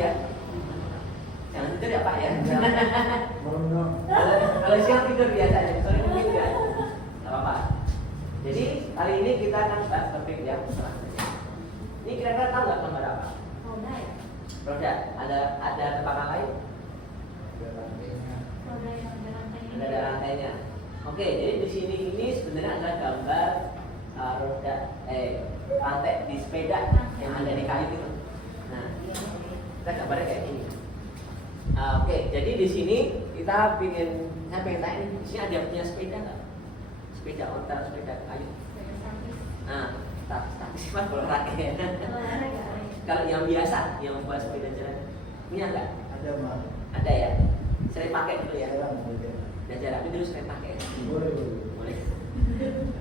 ya. Jangan tidur ya Pak ya. Kalau siang tidur biasa aja, sore mungkin enggak. Enggak apa-apa. Jadi kali ini kita akan bahas topik yang selanjutnya. Ini kira-kira tahu nggak gambar apa? Roda ya? Roda. Ada tebakan lain? Roda yang ada rantainya. Ada rantainya. Oke, jadi di sini ini sebenarnya ada gambar roda rantai di sepeda yang ada di kayu itu. Nah, kita gambarnya kayak gini. Oke, jadi di sini saya pengen tanya nih, di sini ada yang punya sepeda nggak? Sepeda ontel, sepeda kayu. Nah, statis pak kalau rakyat. Kalau yang biasa, yang buat sepeda jalan, punya nggak? Ada mah. Ada ya. Sering pakai dulu ya. Ada. Jalan itu sering pakai. Boleh.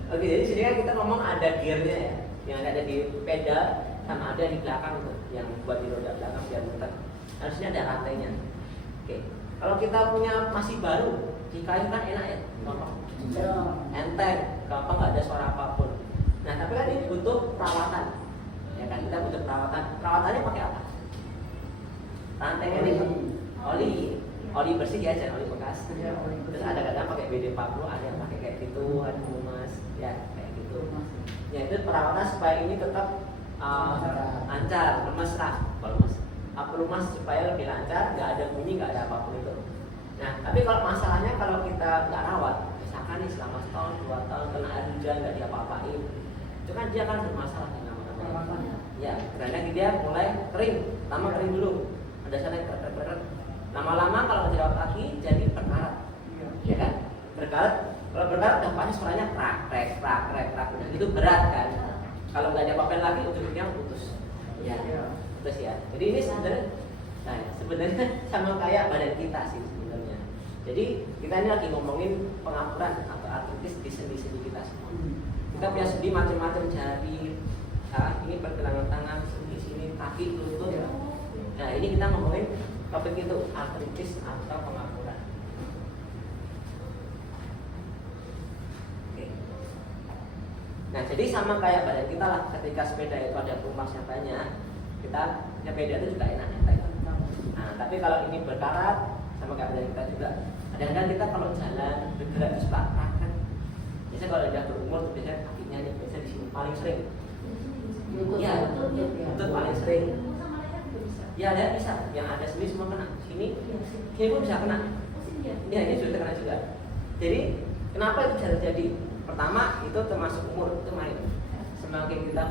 Oke, jadi sini kan kita ngomong ada gearnya ya, yang ada di pedal sama ada di belakang tuh, yang buat di roda belakang biar muter. Harusnya ada rantainya. Oke, kalau kita punya masih baru di kayu kan enak ya, gampang, enteng, gampang nggak ada suara apapun. Nah, tapi kan ini butuh perawatan, ya kan? Kita butuh perawatan. Perawatannya pakai apa? Rantainya nih, oli bersih ya, jangan oli bekas. Terus ada kadang pakai BD40, ada yang pakai kayak gitu, ada humas, ya kayak gitu. Ya itu perawatan supaya ini tetap lancar, mesra, lemas supaya lebih lancar, nggak ada bunyi, nggak ada apapun itu. Nah, tapi kalau masalahnya kalau kita nggak rawat, misalkan nih selama setahun, 2 tahun kena air hujan nggak diapa-apain, itu kan dia akan bermasalah dengan namanya. Ya, karena dia mulai kering, lama kering dulu, ada sana yang berkarat. Lama-lama kalau dirawat lagi jadi berkarat, ya kan? Berkarat, kalau berkarat udah pasti suaranya krak, itu berat kan? Kalau nggak diapa-apain lagi ujung-ujungnya putus. Ya. Terus ya, jadi ini sebenarnya sama kayak badan kita sih sebenarnya. Jadi kita ini lagi ngomongin pengapuran atau artritis di sendi-sendi kita semua. Kita punya sendi macam-macam, jari, ini pergelangan tangan, sendi sini, kaki, lutut. Nah ini kita ngomongin topik itu artritis atau pengapuran. Oke. Nah jadi sama kayak badan kita lah, ketika sepeda itu ada pelumasnya banyak. Kita sepeda itu juga enak nyantai. Nah, tapi kalau ini berkarat sama kayak badan kita juga. Kadang-kadang kita kalau jalan bergerak itu suka kan. Biasanya kalau udah berumur tuh biasanya kakinya nih biasanya di sini paling sering. Iya, itu paling sering. Ya, lihat bisa. Yang ada sini semua kena. Sini pun bisa kena. Ya, ini sudah kena juga. Jadi kenapa itu bisa terjadi? Pertama itu termasuk umur itu main. Semakin kita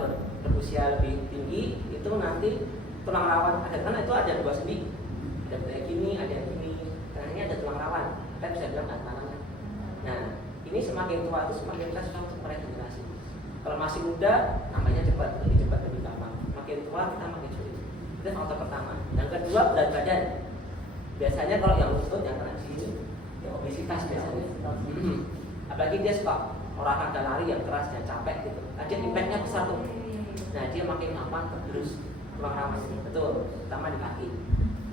berusia lebih tinggi itu nanti tulang rawan ada kan itu ada 2 sendi, ada kayak gini, ada yang gini, tengahnya ada tulang rawan, kita bisa bilang tangannya. Nah ini semakin tua itu semakin kita susah untuk meregenerasi. Kalau masih muda namanya cepat, lebih gampang. Makin tua kita makin sulit. Itu faktor pertama. Yang kedua berat badan. Biasanya kalau yang lutut yang kena sini, ya obesitas biasanya. Apalagi dia suka olahraga lari yang keras dan capek gitu. Nah, dia impactnya besar tuh. Nah dia makin gampang tergerus tulang rawan ini, betul, terutama di kaki.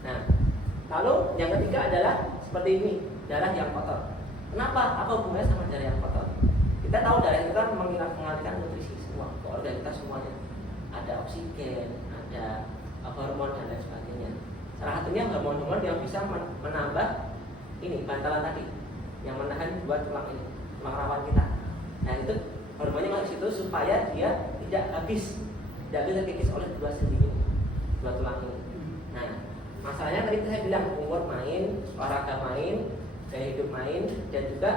Nah, lalu yang ketiga adalah seperti ini, darah yang kotor. Kenapa? Apa hubungannya sama darah yang kotor? Kita tahu darah kita mengalirkan nutrisi semua ke organ kita semuanya. Ada oksigen, ada hormon dan lain sebagainya. Salah satunya hormon-hormon yang bisa menambah ini bantalan tadi, yang menahan buat tulang ini, tulang rawan kita. Nah itu hormonnya masuk situ supaya dia tidak habis terkikis oleh 2 sendi ini, 2 tulang ini. Nah masalahnya tadi saya bilang umur main, olahraga main, gaya hidup main, dan juga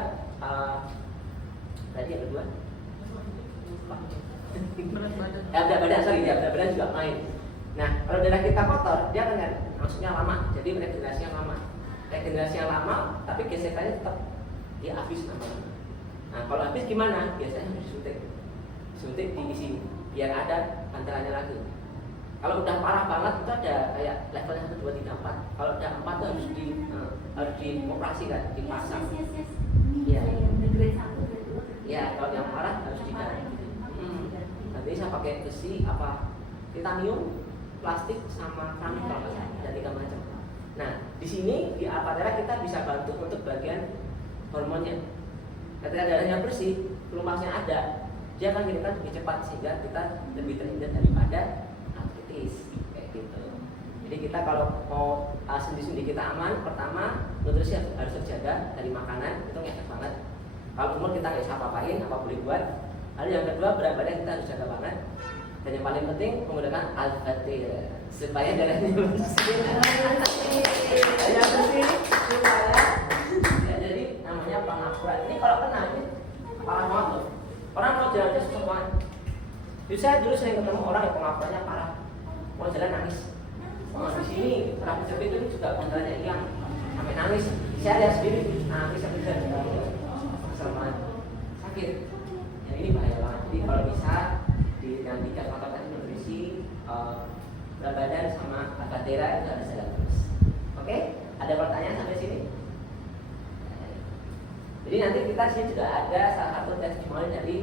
tadi yang kedua berat badan juga main. Nah kalau darah kita kotor dia akan maksudnya lama, jadi regenerasi yang lama, tapi gesekannya tetap dia habis lama-lama. Nah kalau habis gimana? Biasanya harus suntik diisi biar ada bantalannya lagi. Kalau udah parah banget itu ada kayak levelnya 1, 2, 3, 4. Kalau udah 4 tuh harus dioperasi kan, dipasang. Iya. Ya kalau yang parah harus diganti. Nanti saya pakai besi apa titanium, plastik sama keramik kalau nggak salah, ada 3 macam. Nah di sini di apatera kita bisa bantu untuk bagian hormonnya. Ketika darahnya bersih, pelumasnya ada, dia akan kirimkan lebih cepat sehingga kita lebih terhindar daripada artritis kayak gitu. Jadi kita kalau mau sendi-sendi kita aman, pertama nutrisi harus terjaga dari makanan, itu ngefek banget. Kalau umur kita nggak bisa apa-apain, apa boleh buat. Lalu yang kedua berat badan kita harus jaga banget. Dan yang paling penting menggunakan al-fatir supaya darahnya bersih. Ya bersih supaya ya, jadi namanya pengakuan. Ini kalau kena ini parah banget loh. Orang mau jalannya susah banget. Jadi saya dulu sering ketemu orang yang pengakuannya parah, mau jalan nangis. Oh, di sini terapi seperti itu juga kontranya yang sampai nangis. Saya lihat sendiri nangis sampai jalan sama sakit. Yang ini bahaya banget. Jadi kalau bisa dengan 3 faktor tadi nutrisi, berat badan sama al-fatira itu harus jalan terus. Oke? Ada pertanyaan sampai sini? Jadi nanti kita sini juga ada salah satu testimoni dari